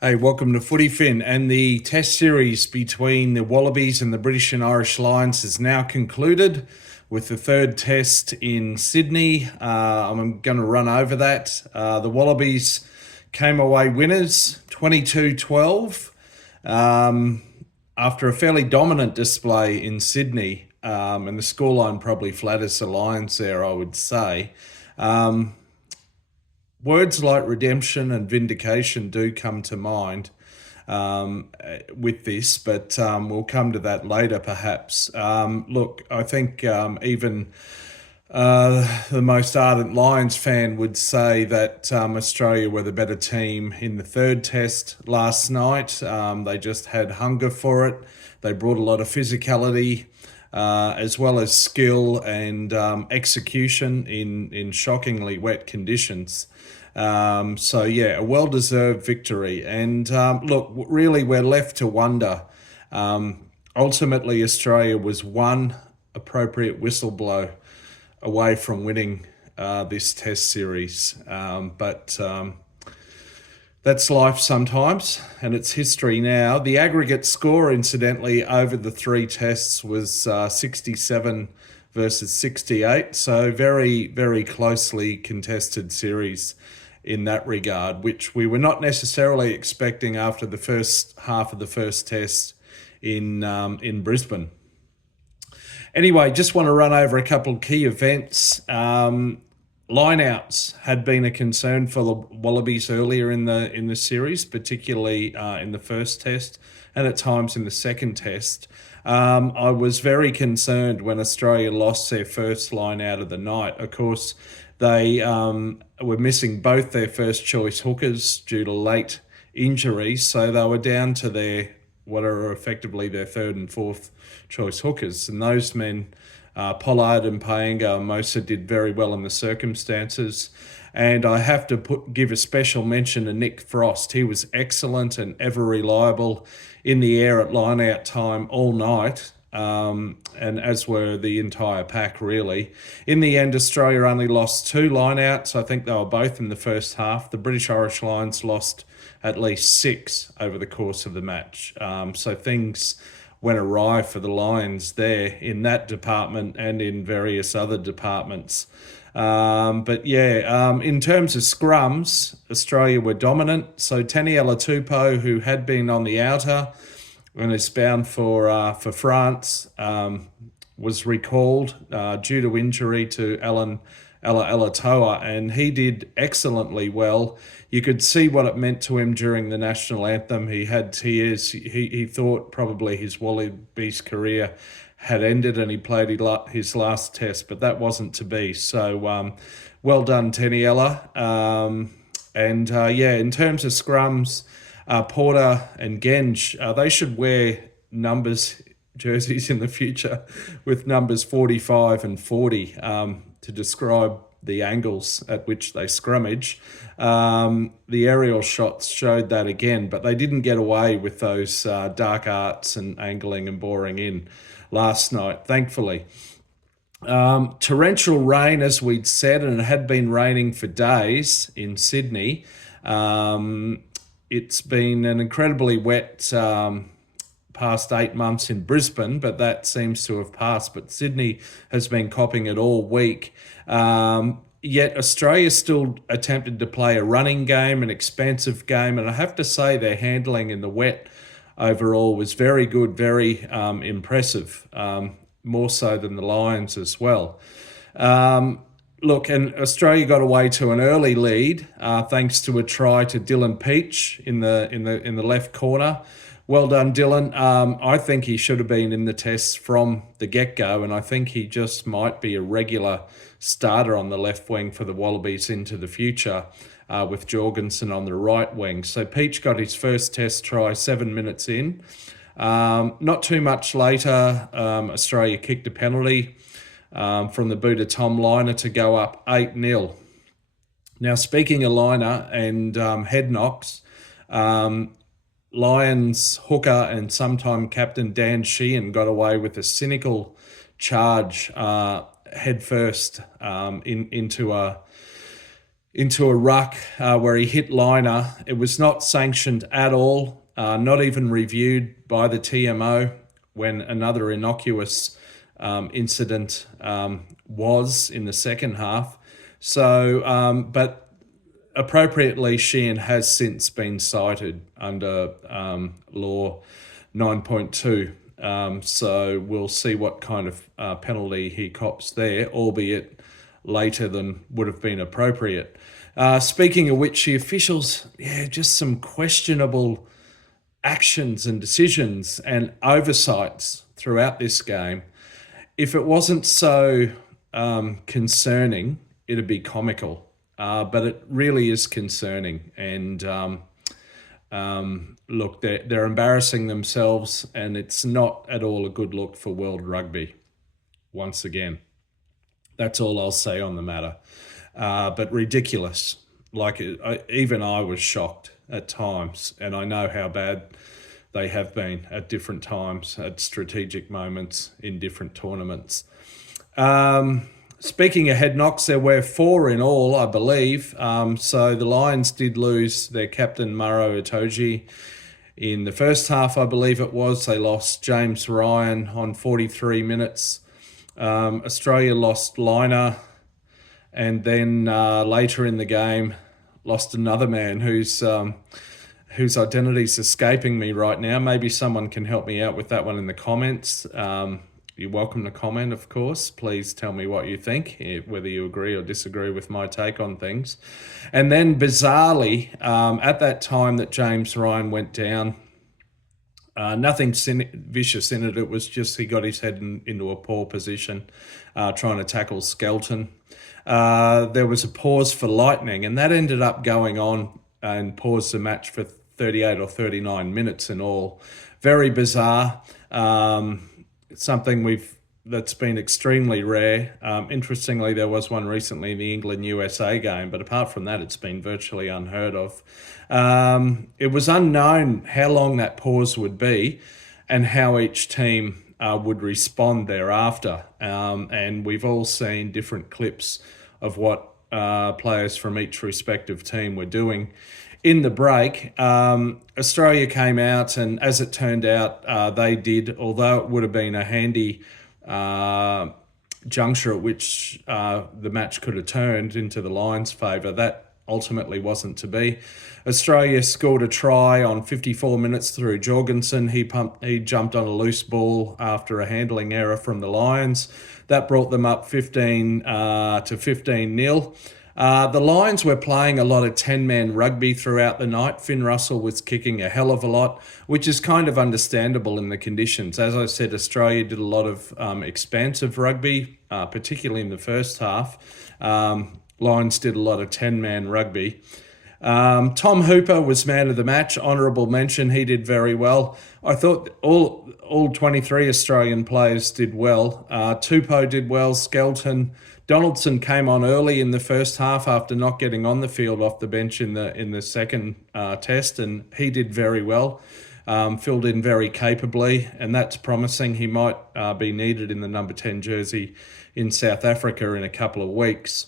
Hey, welcome to Footy Fin. And the test series between the Wallabies and the British and Irish Lions has now concluded with the third test in Sydney. I'm going to run over that. The Wallabies came away winners 22-12 after a fairly dominant display in Sydney. And the scoreline probably flatters the Lions there, I would say. Words like redemption and vindication do come to mind with this, but we'll come to that later perhaps. Look, I think even the most ardent Lions fan would say that Australia were the better team in the third test last night. They just had hunger for it. They brought a lot of physicality. As well as skill and execution in shockingly wet conditions. So yeah, a well-deserved victory. And look, really, we're left to wonder. Ultimately, Australia was one appropriate whistle blow away from winning this Test series, but. That's life sometimes, and it's history now. The aggregate score, incidentally, over the three tests was 67 versus 68. So very, very closely contested series in that regard, which we were not necessarily expecting after the first half of the first test in Brisbane. Anyway, just want to run over a couple of key events. Lineouts had been a concern for the Wallabies earlier in the series, particularly in the first test and at times in the second test. I was very concerned when Australia lost their first line out of the night. Of course, they were missing both their first choice hookers due to late injuries, so they were down to their what are effectively their third and fourth choice hookers, and those men. Pollard and Paenga Mosa did very well in the circumstances. And I have to give a special mention to Nick Frost. He was excellent and ever reliable in the air at line-out time all night, and as were the entire pack, really. In the end, Australia only lost two line-outs. I think they were both in the first half. The British-Irish Lions lost at least six over the course of the match. So things went awry for the Lions there in that department and in various other departments. But yeah, in terms of scrums, Australia were dominant. So Taniela Tupou, who had been on the outer and is bound for France, was recalled due to injury to Alan Alatoa, and he did excellently well. You could see what it meant to him during the national anthem. He had tears. He thought probably his Wallabies career had ended and he played his last test, but that wasn't to be. So well done, Taniela. And yeah, in terms of scrums, Porter and Genge, they should wear numbers jerseys in the future with numbers 45 and 40 to describe the angles at which they scrummage. The aerial shots showed that again, but they didn't get away with those dark arts and angling and boring in last night, thankfully. Torrential rain, as we'd said, and it had been raining for days in Sydney. It's been an incredibly wet past 8 months in Brisbane, but that seems to have passed. But Sydney has been copping it all week. Yet Australia still attempted to play a running game, an expansive game, and I have to say their handling in the wet overall was very good, very impressive, more so than the Lions as well. Look, and Australia got away to an early lead thanks to a try to Dylan Peach in the left corner. Well done, Dylan. I think he should have been in the tests from the get-go, and I think he just might be a regular starter on the left wing for the Wallabies into the future with Jorgensen on the right wing. So Peach got his first test try 7 minutes in. Not too much later, Australia kicked a penalty from the boot of Tom Liner to go up 8-0. Now, speaking of Liner and head knocks, Lions hooker and sometime captain Dan Sheehan got away with a cynical charge headfirst into a into a ruck where he hit liner. It was not sanctioned at all, not even reviewed by the TMO when another innocuous incident was in the second half. So, but appropriately, Sheehan has since been cited under Law 9.2. So we'll see what kind of penalty he cops there, albeit later than would have been appropriate. Speaking of which, the officials, just some questionable actions and decisions and oversights throughout this game. If it wasn't so concerning, it'd be comical. But it really is concerning. And look, they're embarrassing themselves, and it's not at all a good look for world rugby, once again. That's all I'll say on the matter. But ridiculous. Like, even I was shocked at times, and I know how bad they have been at different times, at strategic moments in different tournaments. Speaking of head knocks, there were 4 in all, I believe. So the Lions did lose their captain, Maro Itoje, in the first half, I believe it was. They lost James Ryan on 43 minutes. Australia lost Liner, and then later in the game lost another man whose identity's escaping me right now. Maybe someone can help me out with that one in the comments. You're welcome to comment, of course. Please tell me what you think, whether you agree or disagree with my take on things. And then bizarrely, at that time that James Ryan went down, nothing vicious in it. It was just he got his head into a poor position trying to tackle Skelton. There was a pause for lightning, and that ended up going on and paused the match for 38 or 39 minutes in all. Very bizarre. Something that's been extremely rare. Interestingly, there was one recently in the England-USA game, but apart from that, it's been virtually unheard of. It was unknown how long that pause would be and how each team would respond thereafter. And we've all seen different clips of what players from each respective team were doing. In the break, Australia came out, and as it turned out, they did, although it would have been a handy juncture at which the match could have turned into the Lions' favour, that ultimately wasn't to be. Australia scored a try on 54 minutes through Jorgensen. He jumped on a loose ball after a handling error from the Lions. That brought them up 15 to 15-0. The Lions were playing a lot of 10-man rugby throughout the night. Finn Russell was kicking a hell of a lot, which is kind of understandable in the conditions. As I said, Australia did a lot of expansive rugby, particularly in the first half. Lions did a lot of 10-man rugby. Tom Hooper was man of the match, honourable mention. He did very well. I thought all 23 Australian players did well. Tupou did well, Skelton. Donaldson came on early in the first half after not getting on the field off the bench in the second test, and he did very well. Filled in very capably, and that's promising. He might be needed in the number 10 jersey in South Africa in a couple of weeks.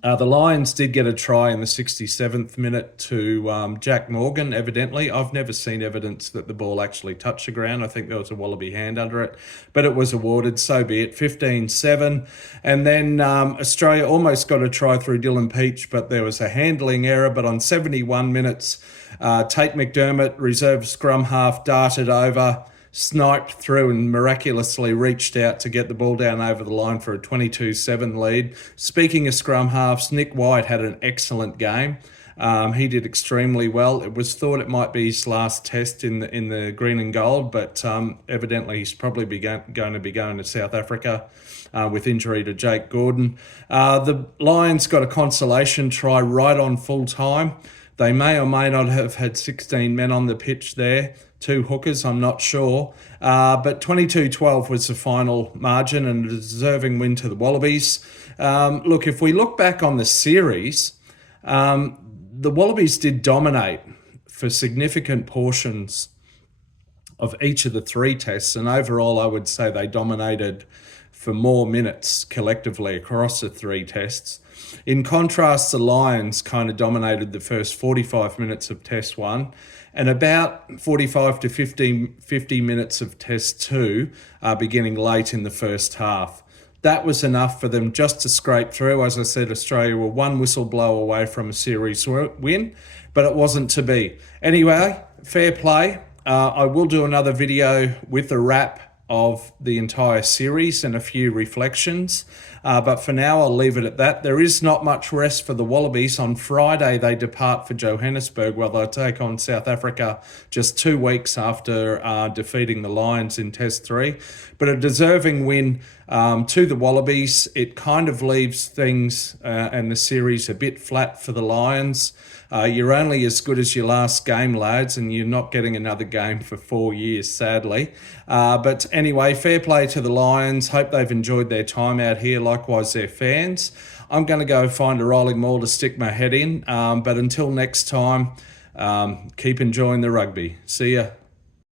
The Lions did get a try in the 67th minute to Jack Morgan, evidently. I've never seen evidence that the ball actually touched the ground. I think there was a Wallaby hand under it, but it was awarded, so be it, 15-7. And then Australia almost got a try through Dylan Peach, but there was a handling error. But on 71 minutes, Tate McDermott, reserve scrum half, darted over, sniped through and miraculously reached out to get the ball down over the line for a 22-7 lead. Speaking of scrum halves, Nick White had an excellent game. He did extremely well. It was thought it might be his last test in the green and gold, but evidently he's probably going to be going to South Africa with injury to Jake Gordon. The Lions got a consolation try right on full time. They may or may not have had 16 men on the pitch there. 2 hookers, I'm not sure. But 22-12 was the final margin and a deserving win to the Wallabies. Look, if we look back on the series, the Wallabies did dominate for significant portions of each of the 3 tests. And overall, I would say they dominated for more minutes collectively across the 3 tests. In contrast, the Lions kind of dominated the first 45 minutes of Test 1 and about 45 to 50 minutes of Test 2, beginning late in the first half. That was enough for them just to scrape through. As I said, Australia were one whistle blow away from a series win, but it wasn't to be. Anyway, fair play. I will do another video with a wrap of the entire series and a few reflections. But for now, I'll leave it at that. There is not much rest for the Wallabies. On Friday, they depart for Johannesburg, where they'll take on South Africa just 2 weeks after defeating the Lions in Test 3. But a deserving win to the Wallabies. It kind of leaves things and the series a bit flat for the Lions. You're only as good as your last game, lads, and you're not getting another game for 4 years, sadly. But anyway, fair play to the Lions. Hope they've enjoyed their time out here, likewise their fans. I'm going to go find a rolling ball to stick my head in. But until next time, keep enjoying the rugby. See ya.